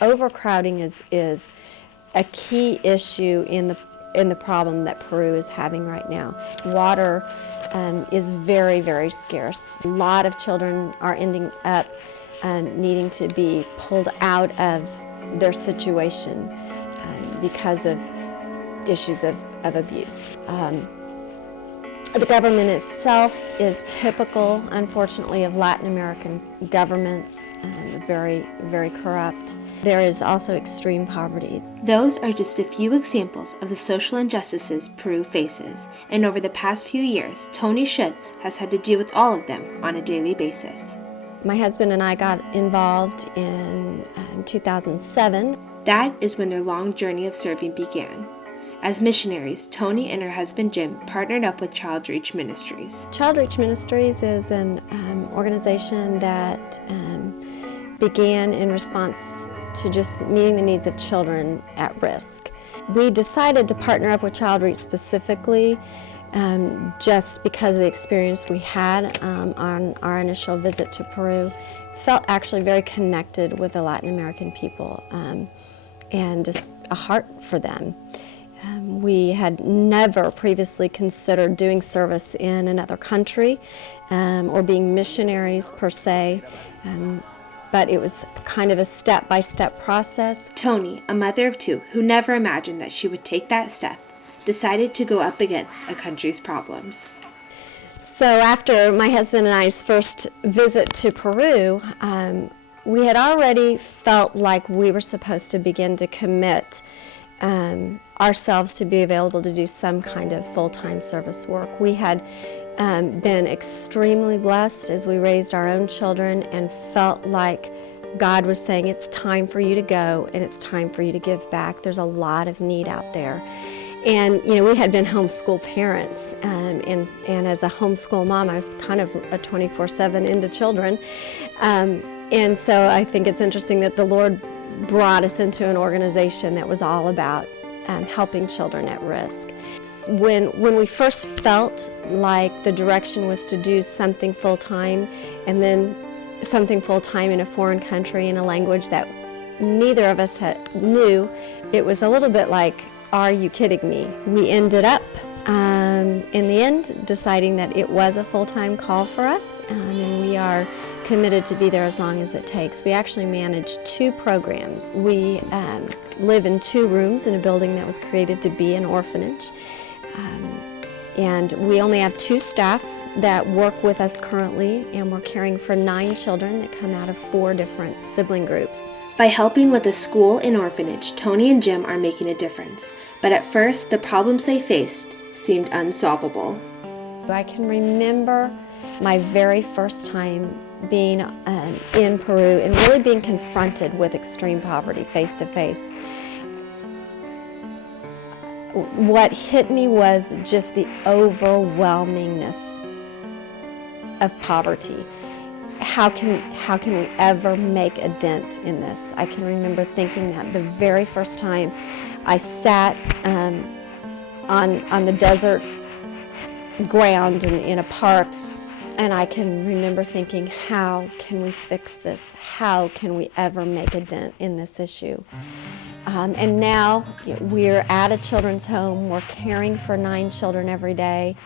Overcrowding is a key issue in the problem that Peru is having right now. Water is very, very scarce. A lot of children are ending up needing to be pulled out of their situation because of issues of abuse. The government itself is typical, unfortunately, of Latin American governments, very, very corrupt. There is also extreme poverty. Those are just a few examples of the social injustices Peru faces, and over the past few years, Tony Schutz has had to deal with all of them on a daily basis. My husband and I got involved in 2007. That is when their long journey of serving began. As missionaries, Tony and her husband Jim partnered up with Child Reach Ministries. Child Reach Ministries is an organization that began in response to just meeting the needs of children at risk. We decided to partner up with Child Reach specifically just because of the experience we had on our initial visit to Peru. Felt actually very connected with the Latin American people and just a heart for them. We had never previously considered doing service in another country or being missionaries per se, but it was kind of a step-by-step process. Tony, a mother of two who never imagined that she would take that step, decided to go up against a country's problems. So after my husband and I's first visit to Peru, we had already felt like we were supposed to begin to commit ourselves to be available to do some kind of full-time service work. We had been extremely blessed as we raised our own children and felt like God was saying it's time for you to go and it's time for you to give back. There's a lot of need out there. And we had been homeschool parents, and as a homeschool mom, I was kind of a 24/7 into children. And so I think it's interesting that the Lord brought us into an organization that was all about helping children at risk. When we first felt like the direction was to do something full-time, and then something full-time in a foreign country in a language that neither of us knew, it was a little bit like, are you kidding me? We ended up, in the end, deciding that it was a full-time call for us, and we are committed to be there as long as it takes. We actually manage 2 programs. We live in 2 rooms in a building that was created to be an orphanage, and we only have 2 staff that work with us currently, and we're caring for 9 children that come out of 4 different sibling groups. By helping with a school and orphanage, Tony and Jim are making a difference. But at first, the problems they faced seemed unsolvable. I can remember my very first time being in Peru and really being confronted with extreme poverty face to face. What hit me was just the overwhelmingness of poverty. How can we ever make a dent in this? I can remember thinking that the very first time I sat on the desert ground in a park, and I can remember thinking, how can we fix this? How can we ever make a dent in this issue? And now we're at a children's home. We're caring for 9 children every day.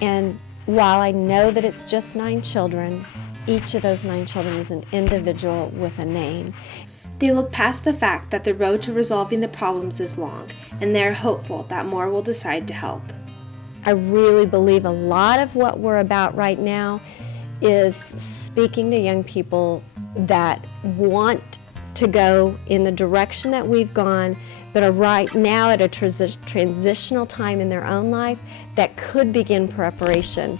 And while I know that it's just 9 children, each of those 9 children is an individual with a name. They look past the fact that the road to resolving the problems is long, and they're hopeful that more will decide to help. I really believe a lot of what we're about right now is speaking to young people that want to go in the direction that we've gone, but are right now at a transitional time in their own life that could begin preparation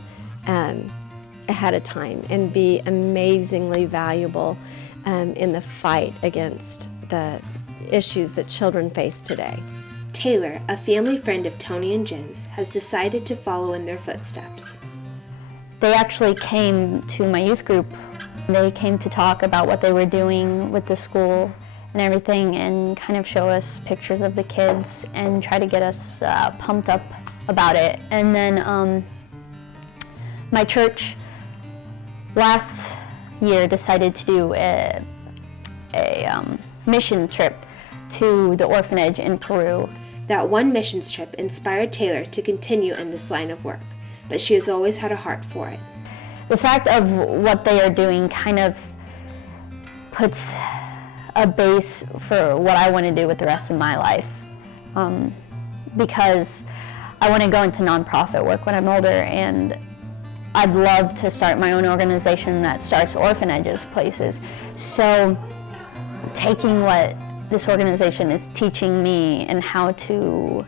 ahead of time and be amazingly valuable in the fight against the issues that children face today. Taylor, a family friend of Tony and Jim's, has decided to follow in their footsteps. They actually came to my youth group. They came to talk about what they were doing with the school and everything, and kind of show us pictures of the kids and try to get us pumped up about it. And then my church last year decided to do mission trip to the orphanage in Peru. That one missions trip inspired Taylor to continue in this line of work, but she has always had a heart for it. The fact of what they are doing kind of puts a base for what I want to do with the rest of my life, because I want to go into nonprofit work when I'm older, and I'd love to start my own organization that starts orphanages places. So taking what this organization is teaching me and how to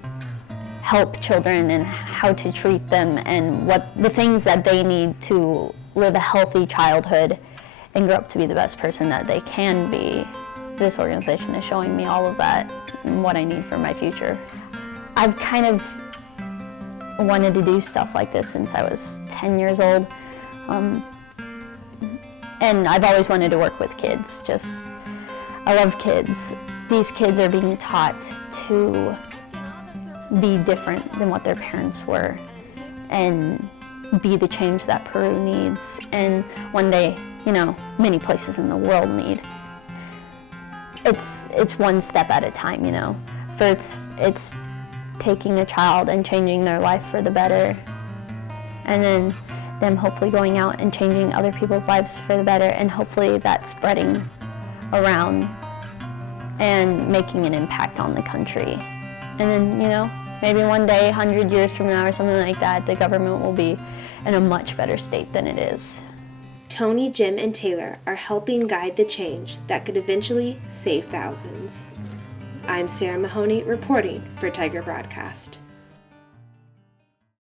help children and how to treat them and what the things that they need to live a healthy childhood and grow up to be the best person that they can be. This organization is showing me all of that and what I need for my future. I've kind of wanted to do stuff like this since I was 10 years old. And I've always wanted to work with kids. I love kids. These kids are being taught to be different than what their parents were and be the change that Peru needs and one day, many places in the world need. It's one step at a time, First, it's taking a child and changing their life for the better, and then them hopefully going out and changing other people's lives for the better, and hopefully that's spreading around and making an impact on the country. And then, maybe one day, 100 years from now or something like that, the government will be in a much better state than it is. Tony, Jim, and Taylor are helping guide the change that could eventually save thousands. I'm Sarah Mahoney reporting for Tiger Broadcast.